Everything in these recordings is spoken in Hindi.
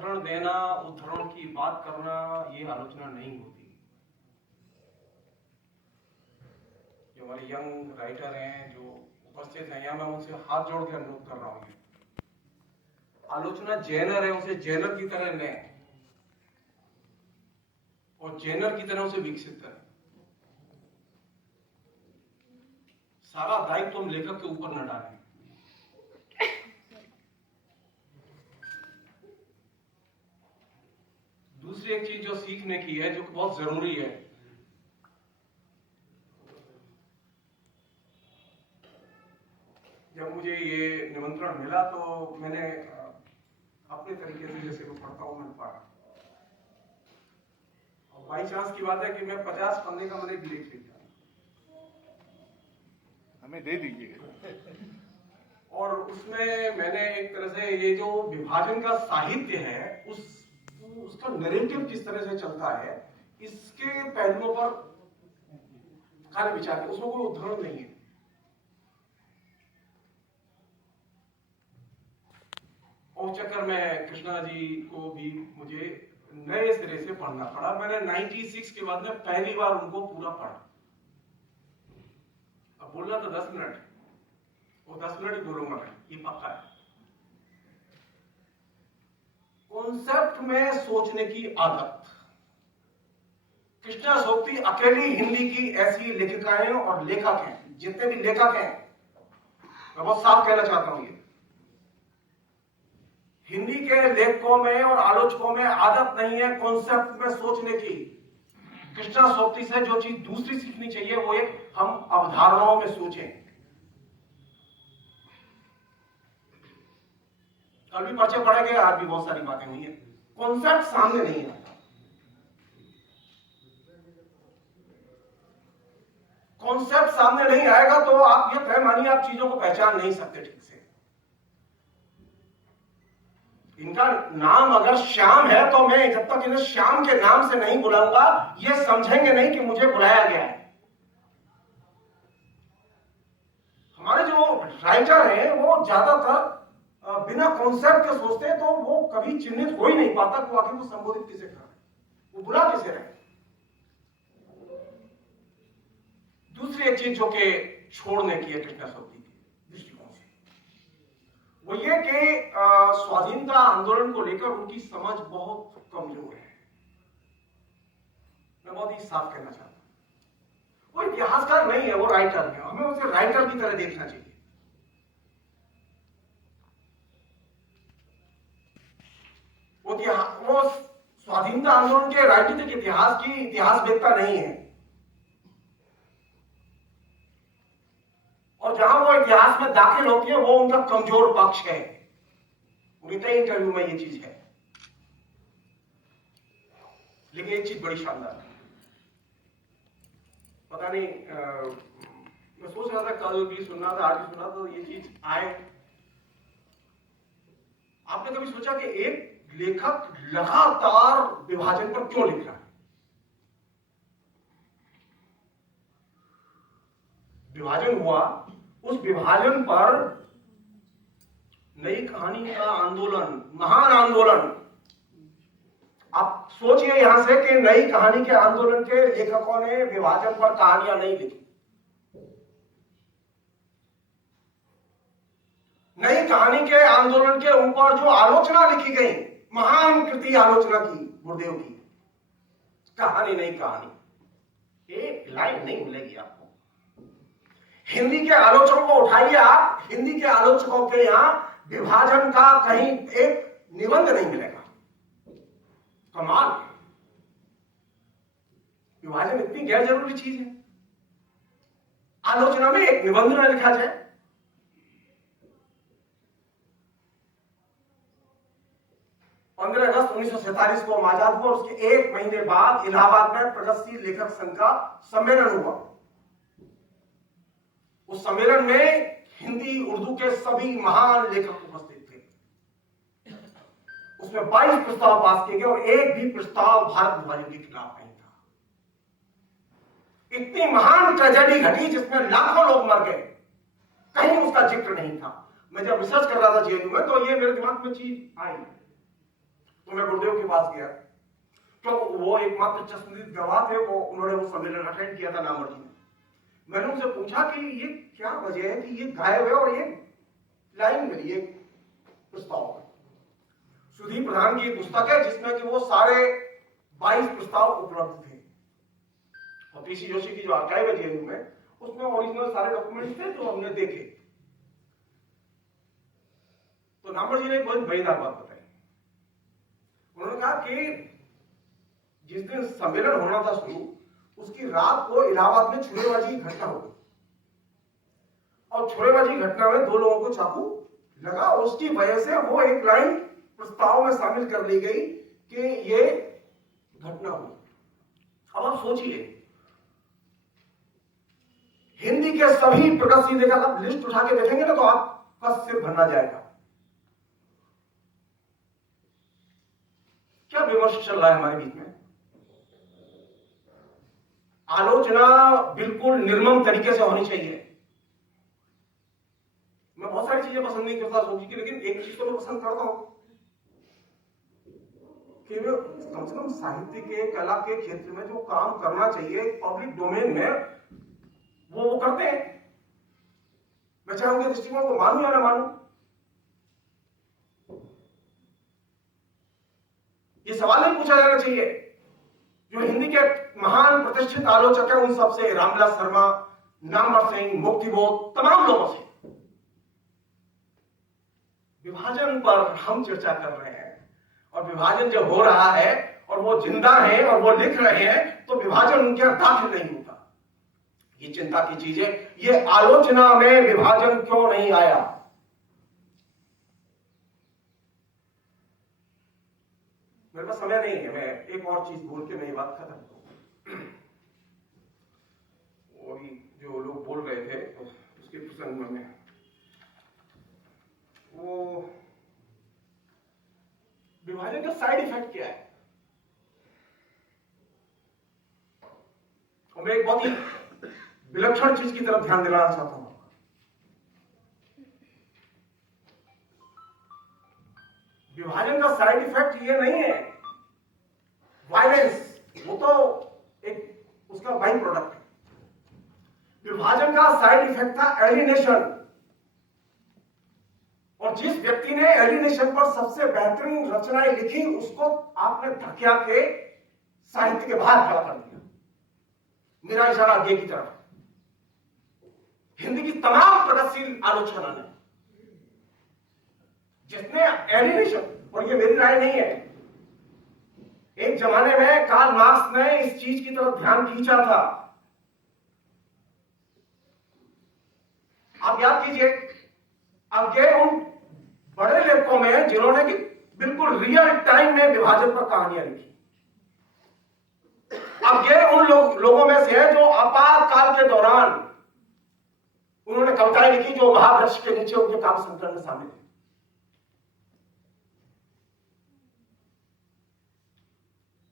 उद्धरण देना, उद्धरण की बात करना, ये आलोचना नहीं होती। जो हमारे यंग राइटर हैं जो उपस्थित हैं यहाँ, मैं उनसे हाथ जोड़ के अनुरोध कर रहा हूँ, आलोचना जेनर है, उसे जेनर की तरह लें और जेनर की तरह उसे विकसित करें। सारा दायित्व हम लेखक के ऊपर न डालें। दूसरी एक चीज जो सीखने की है, जो बहुत जरूरी है, जब मुझे ये निमंत्रण मिला तो मैंने अपने तरीके से जैसे वो पढ़ता हूं मैंने पढ़ा, और बाई चांस की बात है कि मैं 50 पन्ने का मैंने एक लेख लिखा, हमें दे दीजिए। और उसमें मैंने एक तरह से ये जो विभाजन का साहित्य है उसका नैरेटिव किस तरह से चलता है, इसके पहलुओं पर कार्य विचार किया। उसमें कोई उदाहरण नहीं है। और चक्कर में कृष्णा जी को भी मुझे नए सिरे से पढ़ना पड़ा। मैंने 96 के बाद में पहली बार उनको पूरा पढ़ा। अब बोलना तो 10 मिनट, वो 10 मिनट ही बोलूंगा मैं, ये पक्का है। कॉन्सेप्ट में सोचने की आदत। कृष्णा सोक्ती अकेली हिंदी की ऐसी लेखिकाएं और लेखक हैं, जितने भी लेखक हैं, मैं बहुत साफ कहना चाहता हूं, ये हिंदी के लेखकों में और आलोचकों में आदत नहीं है कॉन्सेप्ट में सोचने की। कृष्णा सोक्ती से जो चीज दूसरी सीखनी चाहिए वो एक, हम अवधारणाओं में सोचें। कल भी पर्चे पढ़े गए, आज भी बहुत सारी बातें हुई हैं, कॉन्सेप्ट सामने नहीं आता। कॉन्सेप्ट सामने नहीं आएगा तो आप ये तय मानिए आप चीजों को पहचान नहीं सकते ठीक से। इनका नाम अगर श्याम है तो मैं जब तक इन्हें श्याम के नाम से नहीं बुलाऊंगा, ये समझेंगे नहीं कि मुझे बुलाया गया है। हमारे जो राइटर हैं वो ज्यादातर बिना कॉन्सेप्ट के सोचते हैं, तो वो कभी चिन्हित हो ही नहीं पाता कि आखिर वो संबोधित किसे कर रहे हैं, वो बुला किसे रहे। दूसरी एक चीज जो कि छोड़ने की है कृष्णा सोक्ती की दृष्टिकोण से, वो ये कि स्वाधीनता आंदोलन को लेकर उनकी समझ बहुत कमजोर है। मैं बहुत ही साफ कहना चाहता हूं, वो इतिहासकार नहीं है, वो राइटर है। हमें उसे राइटर की तरह देखना चाहिए। वो स्वाधीनता आंदोलन के राजनीतिक इतिहास की इतिहासवेत्ता नहीं है, और जहां वो इतिहास में दाखिल होती है वो उनका कमजोर पक्ष है। उनके कई इंटरव्यू में ये चीज है। लेकिन एक चीज बड़ी शानदार है, पता नहीं मैं सोच रहा था कल भी सुनना था, आज भी सुना, तो ये चीज आए। आपने कभी सोचा कि एक लेखक लगातार विभाजन पर क्यों लिख रहा है? विभाजन हुआ, उस विभाजन पर नई कहानी का आंदोलन, महान आंदोलन। आप सोचिए यहां से कि नई कहानी के आंदोलन के लेखकों ने विभाजन पर कहानियां नहीं लिखी। नई कहानी के आंदोलन के ऊपर जो आलोचना लिखी गई, महान कृति आलोचना की गुरुदेव की, कहानी नहीं कहानी, एक लाइन नहीं मिलेगी आपको। हिंदी के आलोचकों को उठाइए आप, हिंदी के आलोचकों के यहां विभाजन का कहीं एक निबंध नहीं मिलेगा। कमाल, विभाजन इतनी गैर जरूरी चीज है, आलोचना में एक निबंध न लिखा जाए। अगस्त 1947 को हम आजाद हुआ, उसके एक महीने बाद इलाहाबाद में प्रगतिशील लेखक संघ का सम्मेलन हुआ। उस सम्मेलन में हिंदी उर्दू के सभी महान लेखक उपस्थित थे। उसमें 22 प्रस्ताव पास किए गए और एक भी प्रस्ताव भारत विभाजन के खिलाफ नहीं था। इतनी महान ट्रेजेडी घटी जिसमें लाखों लोग मर गए, कहीं उसका जिक्र नहीं था। मैं जब रिसर्च कर रहा था जेएनयू में, तो ये मेरे दिमाग में चीज आई। तो मैं गुरुदेव के पास गया, तो वो एकमात्र चश्मदीद गवाह थे, उन्होंने वो सम्मेलन अटेंड किया था नामवर जी ने। मैंने उनसे पूछा कि ये क्या वजह है कि ये गायब है और ये लाइन मिली, ये प्रस्ताव। सुधीर प्रधान की पुस्तक है जिसमें कि वो सारे 22 प्रस्ताव उपलब्ध थे, और पीसी जोशी की जो आर्काइव है जेएनयू में, उसमें ओरिजिनल सारे डॉक्यूमेंट्स थे जो हमने देखे। तो नामवर जी ने एक बहुत मजेदार बात बताई। उन्होंने कहा कि जिस दिन सम्मेलन होना था शुरू, उसकी रात को इलाहाबाद में छुरेबाजी की घटना हो गई, और छुरेबाजी घटना में 2 लोगों को चाकू लगा, और उसकी वजह से वो एक लाइन प्रस्ताव में शामिल कर ली गई कि ये घटना हुई। अब आप सोचिए, हिंदी के सभी प्रगतिशील लेखक आप लिस्ट उठा के देखेंगे ना तो आपका सिर भरना जाएगा। क्या विमर्श चल रहा है हमारे बीच में? आलोचना बिल्कुल निर्मम तरीके से होनी चाहिए। मैं बहुत सारी चीजें पसंद नहीं करता सोची की, लेकिन एक चीज तो मैं पसंद करता हूं कि वे कम से कम साहित्य के, कला के क्षेत्र में जो काम करना चाहिए पब्लिक डोमेन में, वो करते हैं। मैं चाहूंगा दृष्टिकोण को मानूं या ना मानूं, ये सवाल नहीं पूछा जाना चाहिए। जो हिंदी के महान प्रतिष्ठित आलोचक है उन सबसे, रामविलास शर्मा, नामवर सिंह, मुक्तिबोध, तमाम लोगों से विभाजन पर हम चर्चा कर रहे हैं, और विभाजन जो हो रहा है और वो जिंदा है और वो लिख रहे हैं, तो विभाजन उनके दाखिल नहीं होता। ये चिंता की चीज है, ये आलोचना में विभाजन क्यों नहीं आया? मेरे पास समय नहीं है, मैं एक और चीज बोल के मेरी बात खत्म करूं। वो भी जो लोग बोल रहे थे उसके प्रसंग में, वो विभाजन का साइड इफेक्ट क्या है? और मैं एक बहुत ही विलक्षण चीज की तरफ ध्यान दिलाना चाहता हूं। विभाजन का साइड इफेक्ट ये नहीं है वायलेंस, वो तो एक उसका बाई प्रोडक्ट है। विभाजन का साइड इफेक्ट था एलिनेशन, और जिस व्यक्ति ने एलिनेशन पर सबसे बेहतरीन रचनाएं लिखी उसको आपने धकिया के साहित्य के बाहर खड़ा कर दिया। मेरा इशारा आगे की तरफ। हिंदी की तमाम प्रगतिशील आलोचना ने जिसने एलिनेशन, और ये मेरी राय नहीं है, एक जमाने में कार्ल मार्क्स ने इस चीज की तरफ ध्यान खींचा था। आप याद कीजिए, अब ये उन बड़े लेखकों में जिन्होंने कि बिल्कुल रियल टाइम में विभाजन पर कहानियां लिखी। अब ये उन लोगों में से है जो आपातकाल के दौरान उन्होंने कविताएं लिखी जो महावृक्ष के नीचे उनके काव्य संकलन में शामिल है।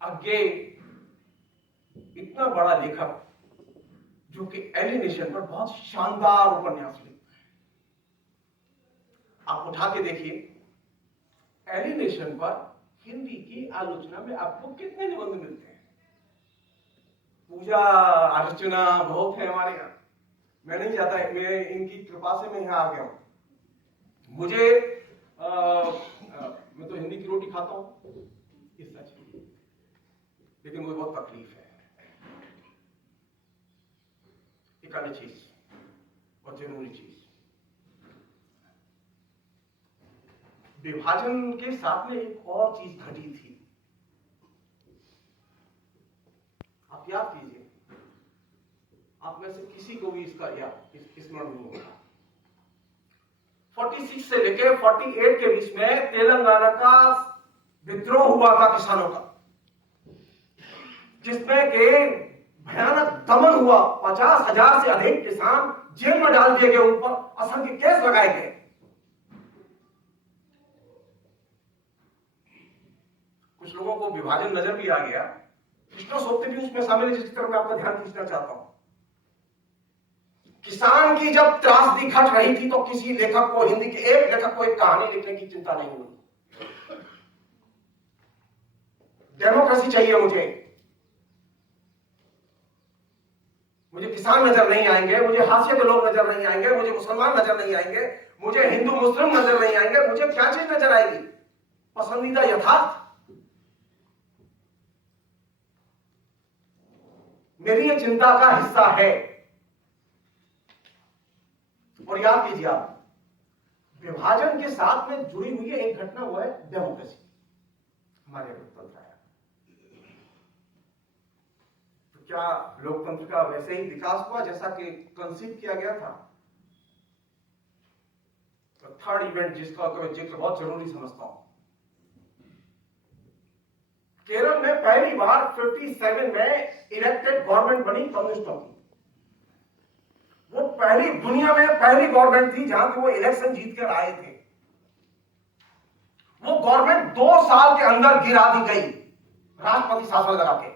अब ये इतना बड़ा लेखक जो कि एलिनेशन पर बहुत शानदार उपन्यास लिखता है, आप उठा के देखिए, एलिनेशन पर हिंदी की आलोचना में आपको कितने निबंध मिलते हैं? पूजा अर्चना बहुत है हमारे यहाँ। मैं नहीं चाहता, मैं इनकी कृपा से मैं यहाँ आ गया हूं। मुझे मैं तो हिंदी की रोटी खाता हूं, ये सच है, लेकिन मुझे बहुत तकलीफ है। एक अन्य चीज और जरूरी चीज, विभाजन के साथ में एक और चीज घटी थी। आप याद कीजिए, आप में से किसी को भी इसका स्मरण नहीं होगा। 46 से लेकर 48 के बीच में तेलंगाना का विद्रोह हुआ था किसानों का, जिसमें के भयानक दमन हुआ। 50,000 से अधिक किसान जेल में डाल दिए गए, उन पर असंख्य केस लगाए गए। कुछ लोगों को विभाजन नजर भी आ गया। कृष्णा सोप्ते भी उसमें शामिल है, जिसकी तरफ मैं आपका ध्यान खींचना चाहता हूं। किसान की जब त्रासदी घट रही थी तो किसी लेखक को, हिंदी के एक लेखक को एक कहानी लिखने की चिंता नहीं हुई। डेमोक्रेसी चाहिए मुझे किसान नजर नहीं आएंगे, मुझे हाशिए के लोग नजर नहीं आएंगे, मुझे मुसलमान नजर नहीं आएंगे, मुझे हिंदू मुस्लिम नजर नहीं आएंगे। मुझे क्या चीज नजर आएगी? पसंदीदा यथार्थ। मेरी ये चिंता का हिस्सा है। और याद कीजिए आप, विभाजन के साथ में जुड़ी हुई एक घटना हुआ है डेमोक्रेसी, हमारे लोकतंत्र आया। तो क्या लोकतंत्र का वैसे ही विकास हुआ जैसा कि कंसीव किया गया था? तो थर्ड इवेंट जिसका जिक्र बहुत जरूरी समझता हूं, केरल में पहली बार 57 में इलेक्टेड गवर्नमेंट बनी कम्युनिस्टों की। वो पहली दुनिया में पहली गवर्नमेंट थी जहां पे वो इलेक्शन जीत कर आए थे। वो गवर्नमेंट 2 साल के अंदर गिरा दी गई, राष्ट्रपति शासन लगा के।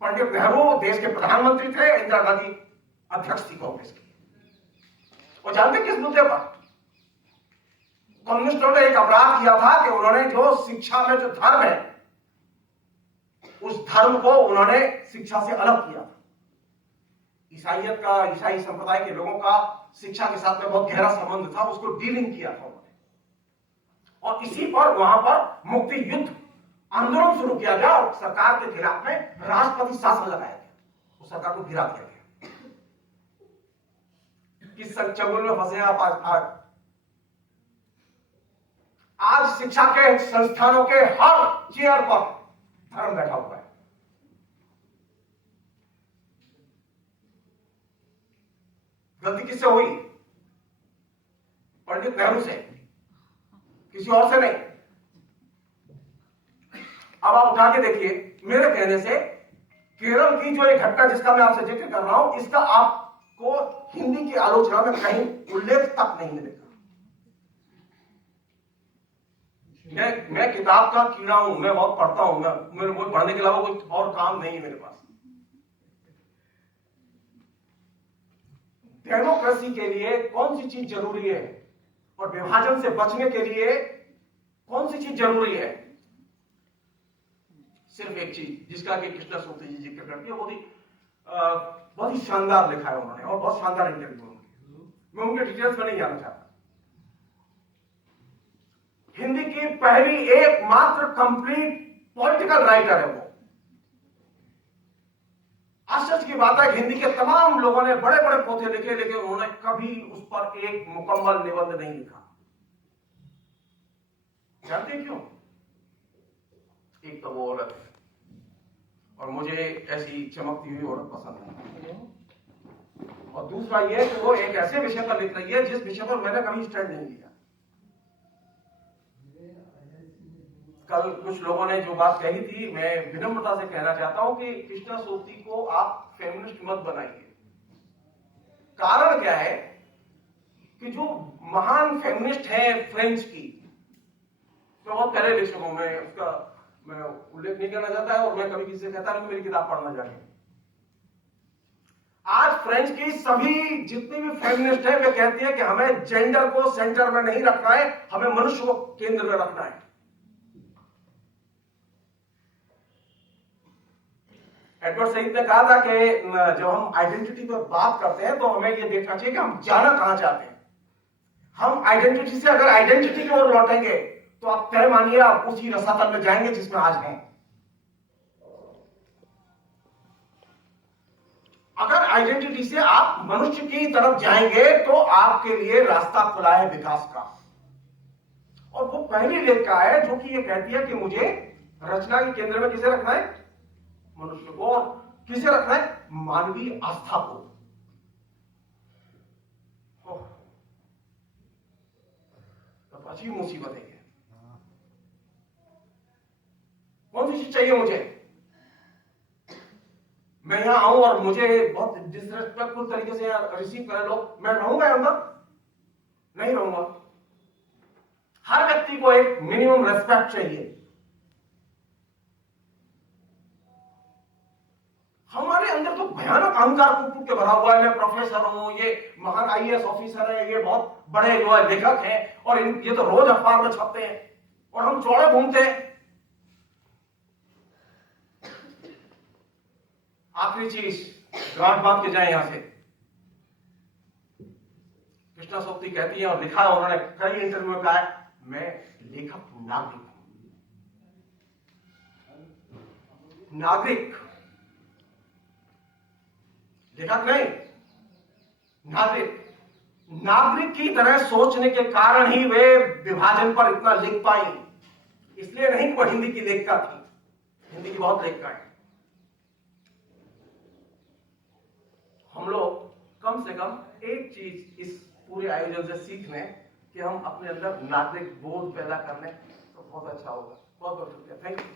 पंडित नेहरू देश के प्रधानमंत्री थे, इंदिरा गांधी अध्यक्ष थी कांग्रेस की। और जानते किस मुद्दे पर? कम्युनिस्टों ने एक अपराध किया था कि उन्होंने जो शिक्षा में जो धर्म है, उस धर्म को उन्होंने शिक्षा से अलग किया। ईसाइयत का, ईसाई संप्रदाय के लोगों का शिक्षा के साथ में बहुत गहरा संबंध था, उसको डीलिंग किया था उन्होंने। और इसी पर वहां पर मुक्ति युद्ध आंदोलन शुरू किया गया और सरकार के खिलाफ में राष्ट्रपति शासन लगाया गया, उस सरकार को गिरा दिया गया। किस चंगुल में फंसे आप? आज शिक्षा के संस्थानों के हर चेयर पर धर्म बैठा हुआ है। गलती किससे हुई? पंडित नेहरू से, किसी और से नहीं। अब आप उठा के देखिए, मेरे कहने से केरल की जो एक घटना जिसका मैं आपसे जिक्र कर रहा हूं, इसका आपको हिंदी की आलोचना में कहीं उल्लेख तक नहीं मिलेगा। मैं किताब का कीड़ा हूं, मैं बहुत पढ़ता हूं, मेरे को पढ़ने के अलावा कोई और काम नहीं है मेरे पास। डेमोक्रेसी के लिए कौन सी चीज जरूरी है और विभाजन से बचने के लिए कौन सी चीज जरूरी है? सिर्फ एक चीज जिसका कि कृष्णा सूत्री जी जिक्र करती है, बहुत ही शानदार लिखा है उन्होंने और बहुत शानदार इंटरव्यू उनके। मैं उनके डिटेल्स में नहीं जाना चाहता। हिंदी की पहली एकमात्र कंप्लीट पॉलिटिकल राइटर है वो। आश्चर्य की बात है, हिंदी के तमाम लोगों ने बड़े बड़े पोथे लिखे, लेकिन उन्होंने कभी उस पर एक मुकम्मल निबंध नहीं लिखा। जानते क्यों? एक तो वो औरत है और मुझे ऐसी चमकती हुई औरत पसंद है, और दूसरा ये कि वो एक ऐसे विषय पर लिख रही है जिस विषय पर मैंने कभी स्टैंड नहीं लिया। कल कुछ लोगों ने जो बात कही थी, मैं विनम्रता से कहना चाहता हूं कि कृष्णा सूत्री को आप फेमिनिस्ट मत बनाइए। कारण क्या है कि जो महान फेमिनिस्ट है फ्रेंच की, मैं बहुत पहले लिख चुका हूं, मैं उल्लेख नहीं करना चाहता है और मैं कभी किसी से कहता नहीं मेरी किताब पढ़ना चाहिए। आज फ्रेंच की सभी जितनी भी फेमिनिस्ट है वे कहती है कि हमें जेंडर को सेंटर में नहीं रखना है, हमें मनुष्य को केंद्र में रखना है। एडवर्ड सईद ने कहा था कि जब हम आइडेंटिटी पर बात करते हैं तो हमें यह देखना चाहिए कि हम जाना कहां चाहते हैं। हम आइडेंटिटी से अगर आइडेंटिटी की ओर लौटेंगे तो आप तय मानिए आप उसी रसातल में जाएंगे जिसमें आज हैं। अगर आइडेंटिटी से आप मनुष्य की तरफ जाएंगे तो आपके लिए रास्ता खुला है विकास का। और वो पहली लेखिका है जो कि ये कहती है कि मुझे रचना के केंद्र में किसे रखना है? मनुष्य को। और किसे रखना है? मानवीय आस्था को। तो अच्छी मुसीबत है। कौन सी चीज चाहिए मुझे? मैं यहां आऊं और मुझे बहुत डिसरेस्पेक्टफुल तरीके से रिसीव करें लोग, मैं रहूंगा अंदर? नहीं रहूंगा। हर व्यक्ति को एक मिनिमम रेस्पेक्ट चाहिए। हमारे अंदर तो भयानक अहंकार कूट के भरा हुआ है। मैं प्रोफेसर हूं, ये महान आईएएस ऑफिसर है, ये बहुत बड़े जो है लेखक हैं और ये तो रोज अखबार में छपते हैं और हम चौड़े घूमते हैं। आखिरी चीज गांठ बात के जाए यहां से। कृष्णा सोक्ति कहती है और लिखा है उन्होंने कई इंटरव्यू में कहा है, मैं लेखक नागरिक हूं। नागरिक, लेखक नहीं, नागरिक। नागरिक की तरह सोचने के कारण ही वे विभाजन पर इतना लिख पाई। इसलिए नहीं कि वो हिंदी की लेखिका थी, हिंदी की बहुत लेखिका है। हम लोग कम से कम एक चीज इस पूरे आयोजन से सीख लें कि हम अपने अंदर नागरिक बोध पैदा कर लें तो बहुत अच्छा होगा। बहुत बहुत शुक्रिया, थैंक यू।